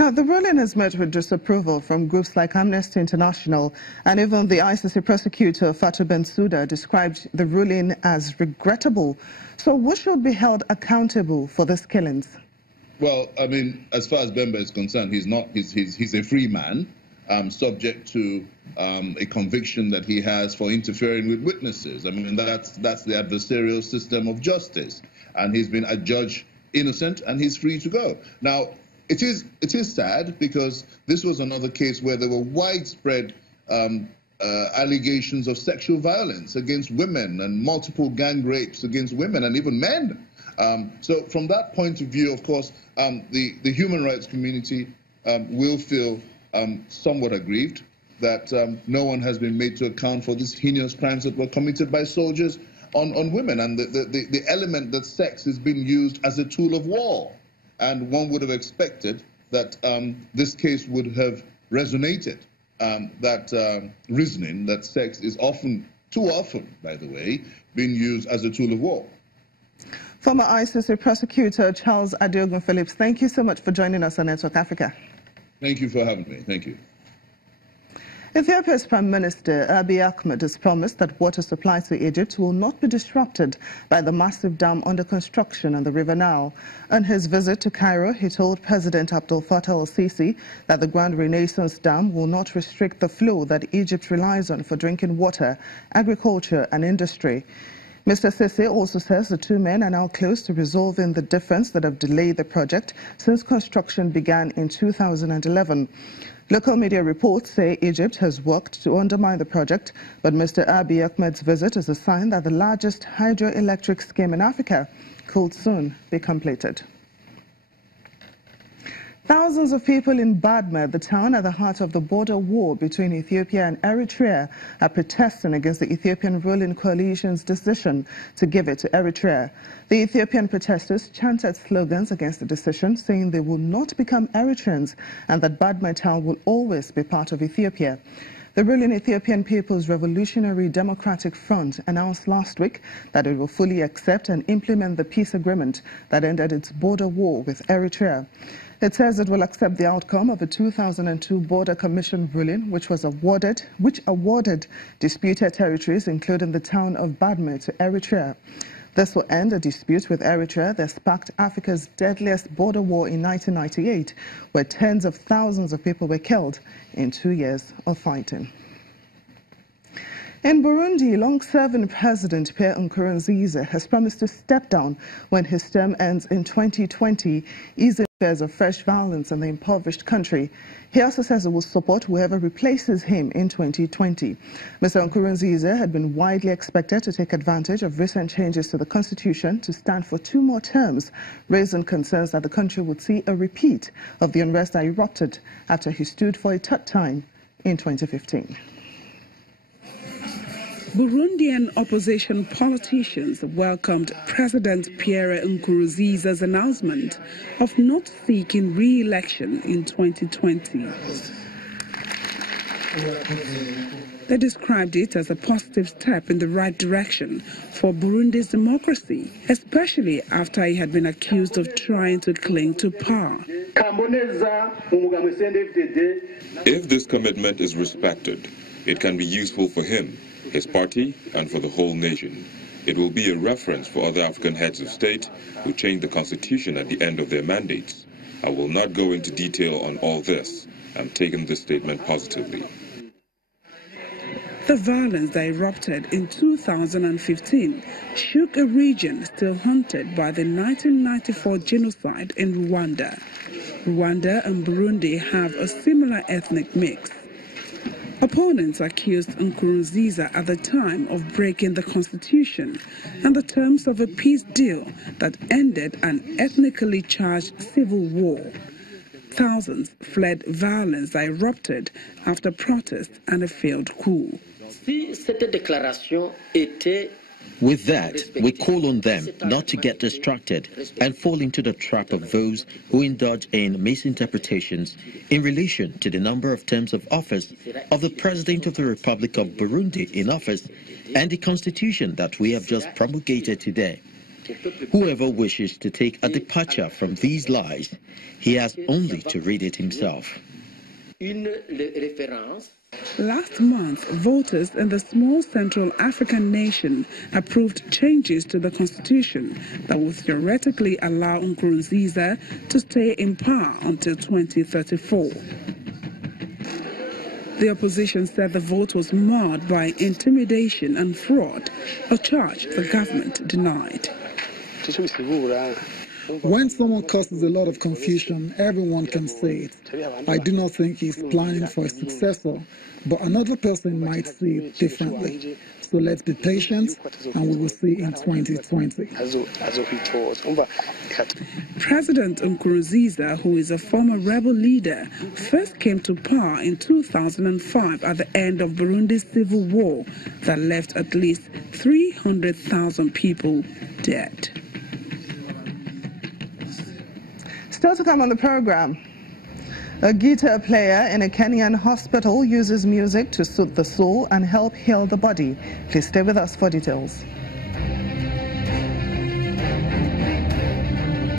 Now, the ruling has met with disapproval from groups like Amnesty International, and even the ICC prosecutor, Fatou Bensouda, described the ruling as regrettable. So who should be held accountable for these killings? Well, I mean, as far as Bemba is concerned, he's a free man, subject to a conviction that he has for interfering with witnesses. I mean, that's the adversarial system of justice, and he's been adjudged innocent, and he's free to go. Now, it is sad because this was another case where there were widespread allegations of sexual violence against women and multiple gang rapes against women and even men. So from that point of view, of course, the human rights community will feel somewhat aggrieved that no one has been made to account for these heinous crimes that were committed by soldiers on women, and the element that sex is being used as a tool of war. And one would have expected that this case would have resonated, that reasoning that sex is too often, by the way, being used as a tool of war. Former ICC prosecutor Charles Adiogun Phillips, thank you so much for joining us on Network Africa. Thank you for having me. Thank you. Ethiopia's Prime Minister Abiy Ahmed has promised that water supply to Egypt will not be disrupted by the massive dam under construction on the River Nile. On his visit to Cairo, he told President Abdel Fattah al-Sisi that the Grand Renaissance Dam will not restrict the flow that Egypt relies on for drinking water, agriculture and industry. Mr. Sisi also says the two men are now close to resolving the difference that have delayed the project since construction began in 2011. Local media reports say Egypt has worked to undermine the project, but Mr. Abiy Ahmed's visit is a sign that the largest hydroelectric scheme in Africa could soon be completed. Thousands of people in Badme, the town at the heart of the border war between Ethiopia and Eritrea, are protesting against the Ethiopian ruling coalition's decision to give it to Eritrea. The Ethiopian protesters chanted slogans against the decision, saying they will not become Eritreans and that Badme town will always be part of Ethiopia. The ruling Ethiopian People's Revolutionary Democratic Front announced last week that it will fully accept and implement the peace agreement that ended its border war with Eritrea. It says it will accept the outcome of a 2002 Border Commission ruling which awarded disputed territories, including the town of Badme, to Eritrea. This will end a dispute with Eritrea that sparked Africa's deadliest border war in 1998, where tens of thousands of people were killed in 2 years of fighting. In Burundi, long-serving President Pierre Nkurunziza has promised to step down when his term ends in 2020, easing fears of fresh violence in the impoverished country. He also says he will support whoever replaces him in 2020. Mr. Nkurunziza had been widely expected to take advantage of recent changes to the constitution to stand for 2 more terms, raising concerns that the country would see a repeat of the unrest that erupted after he stood for a 3rd time in 2015. Burundian opposition politicians welcomed President Pierre Nkurunziza's announcement of not seeking re-election in 2020. They described it as a positive step in the right direction for Burundi's democracy, especially after he had been accused of trying to cling to power. If this commitment is respected, it can be useful for him, his party, and for the whole nation. It will be a reference for other African heads of state who change the constitution at the end of their mandates. I will not go into detail on all this. I'm taking this statement positively. The violence that erupted in 2015 shook a region still haunted by the 1994 genocide in Rwanda. Rwanda and Burundi have a similar ethnic mix. Opponents accused Nkurunziza at the time of breaking the constitution and the terms of a peace deal that ended an ethnically charged civil war. Thousands fled violence that erupted after protests and a failed coup. With that, we call on them not to get distracted and fall into the trap of those who indulge in misinterpretations in relation to the number of terms of office of the President of the Republic of Burundi in office and the constitution that we have just promulgated today. Whoever wishes to take a departure from these lies, he has only to read it himself. Last month, voters in the small Central African nation approved changes to the constitution that would theoretically allow Nkurunziza to stay in power until 2034. The opposition said the vote was marred by intimidation and fraud, a charge the government denied. When someone causes a lot of confusion, everyone can say it. I do not think he's planning for a successor, but another person might see it differently. So let's be patient, and we will see in 2020. President Nkurunziza, who is a former rebel leader, first came to power in 2005 at the end of Burundi's civil war that left at least 300,000 people dead. Still to come on the program, a guitar player in a Kenyan hospital uses music to soothe the soul and help heal the body. Please stay with us for details.